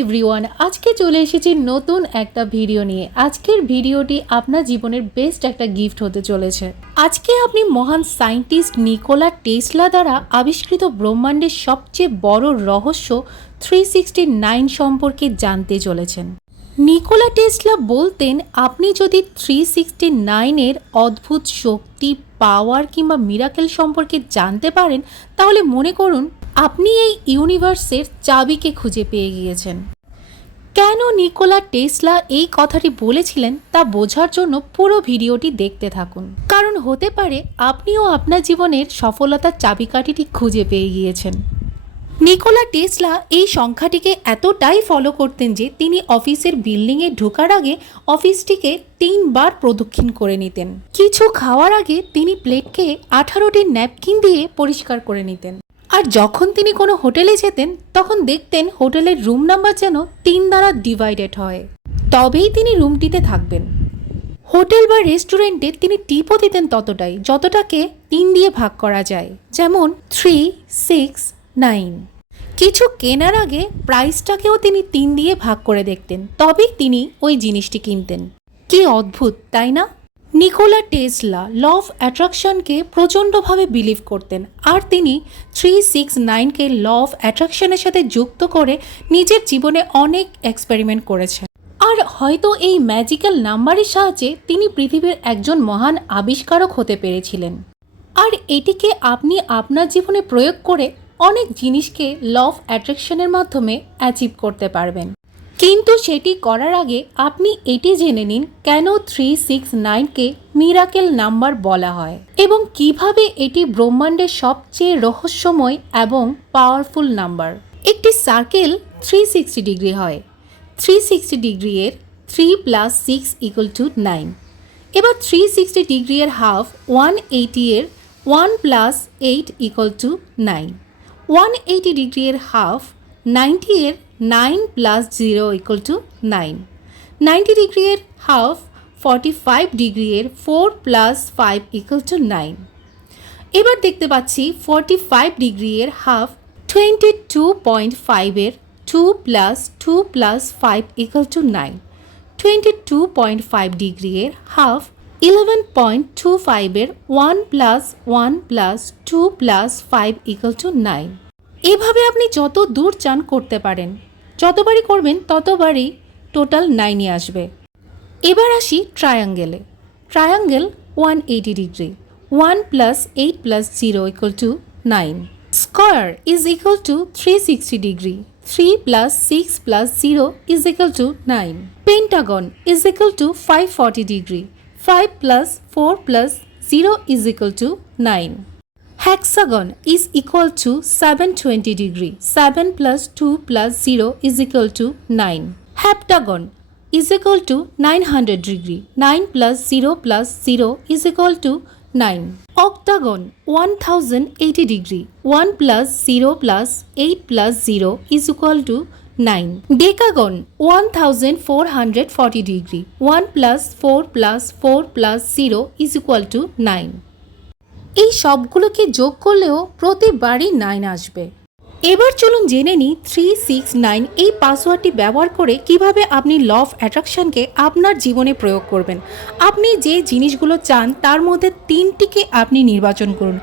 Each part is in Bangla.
এভরিওয়ান, আজকে চলে এসেছি নতুন একটা ভিডিও নিয়ে। আজকের ভিডিওটি আপনার জীবনের বেস্ট একটা গিফট হতে চলেছে। আজকে আপনি মহান সায়েন্টিস্ট নিকোলা টেসলা দ্বারা আবিষ্কৃত ব্রহ্মাণ্ডের সবচেয়ে বড় রহস্য 369 সম্পর্কে জানতে চলেছেন। নিকোলা টেসলা বলতেন, আপনি যদি 369-এর অদ্ভুত শক্তি, পাওয়ার কিংবা মিরাকেল সম্পর্কে জানতে পারেন, তাহলে মনে করুন আপনি এই ইউনিভার্সের চাবিকে খুঁজে পেয়ে গিয়েছেন। কেন নিকোলা টেসলা এই কথাটি বলেছিলেন তা বোঝার জন্য পুরো ভিডিওটি দেখতে থাকুন, কারণ হতে পারে আপনিও আপনার জীবনের সফলতার চাবিকাঠিটি খুঁজে পেয়ে গিয়েছেন। নিকোলা টেসলা এই সংখ্যাটিকে এতটাই ফলো করতেন যে তিনি অফিসের বিল্ডিংয়ে ঢোকার আগে অফিসটিকে 3 বার প্রদক্ষিণ করে নিতেন। কিছু খাওয়ার আগে তিনি প্লেটকে 18টি ন্যাপকিন দিয়ে পরিষ্কার করে নিতেন। আর যখন তিনি কোনো হোটেলে যেতেন তখন দেখতেন হোটেলের রুম নাম্বার যেন 3 দ্বারা ডিভাইডেড হয়, তবেই তিনি রুমটিতে থাকবেন। হোটেল বা রেস্টুরেন্টে তিনি টিপও দিতেন ততটাই যতটাকে 3 দিয়ে ভাগ করা যায়, যেমন 3, 6, 9। কিছু কেনার আগে প্রাইসটাকেও তিনি 3 দিয়ে ভাগ করে দেখতেন, তবেই তিনি ওই জিনিসটি কিনতেন। কি অদ্ভুত, তাই না? নিকোলা টেসলা ল অফ অ্যাট্রাকশনকে প্রচণ্ডভাবে বিলিভ করতেন, আর তিনি 369কে ল অফ অ্যাট্রাকশনের সাথে যুক্ত করে নিজের জীবনে অনেক এক্সপেরিমেন্ট করেছেন। আর হয়তো এই ম্যাজিক্যাল নাম্বারের সাহায্যে তিনি পৃথিবীর একজন মহান আবিষ্কারক হতে পেরেছিলেন। আর এটিকে আপনি আপনার জীবনে প্রয়োগ করে অনেক জিনিসকে ল অফ অ্যাট্রাকশনের মাধ্যমে অ্যাচিভ করতে পারবেন। কিন্তু সেটি করার আগে আপনি এটি জেনে নিন কেন 369কে মিরাকেল নাম্বার বলা হয় এবং কিভাবে এটি ব্রহ্মাণ্ডের সবচেয়ে রহস্যময় এবং পাওয়ারফুল নাম্বার। একটি সার্কেল 360 ডিগ্রি হয়। 360 ডিগ্রি এর 3 + 6 = 9। এবার 360 ডিগ্রি এর হাফ 180 এর 1 + 8 = 9। 180 ডিগ্রি এর হাফ 90 এর 9 + 0 = 9। 90 ডিগ্রি এর হাফ 45 ডিগ্রি এর 4 + 5 = 9। এবার দেখতে পাচ্ছি 45 ডিগ্রি এর হাফ 22.5 এর 2 + 2 + 5 = 9। 22.5 ডিগ্রি এর হাফ 11.25 এর 1 + 1 + 2 + 5 = 9। এভাবে আপনি যত দূর চান করতে পারেন, যতবারই করবেন ততবারই টোটাল 9ই আসবে। এবার আসি ট্রায়াঙ্গেলে। Triangle 180 degree, 1 + 8 + 0 = 9। Square = 360 degree, 3 + 6 + 0 = 9। Pentagon = 540 degree, 5 + 4 + 0 = 9। Hexagon = 720 degree, 7 + 2 + 0 = 9. Heptagon = 900 degree, 9 + 0 + 0 = 9. Octagon 1080 degree, 1 + 0 + 8 + 0 = 9. Decagon 1440 degree, 1 + 4 + 4 + 0 = 9. এই সবগুলোকে যোগ করলেও প্রতিবারই 9 আসবে। এবার চলুন জেনে নিই 369 এই পাসওয়ার্ডটি ব্যবহার করে কিভাবে আপনি ল অফ অ্যাট্রাকশনকে আপনার জীবনে প্রয়োগ করবেন। আপনি যে জিনিসগুলো চান তার মধ্যে 3টিকে আপনি নির্বাচন করুন।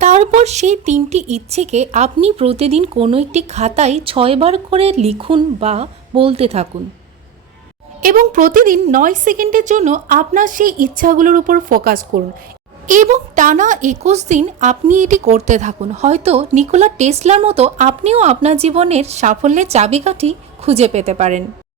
তারপর সেই 3টি ইচ্ছেকে আপনি প্রতিদিন কোনো একটি খাতায় 6 বার করে লিখুন বা বলতে থাকুন এবং প্রতিদিন 9 সেকেন্ডের জন্য আপনার সেই ইচ্ছাগুলোর উপর ফোকাস করুন এবং টানা 21 দিন আপনি এটি করতে থাকুন। হয়তো নিকোলা টেসলার মতো আপনিও আপনার জীবনের সাফল্যের চাবিকাঠি খুঁজে পেতে পারেন।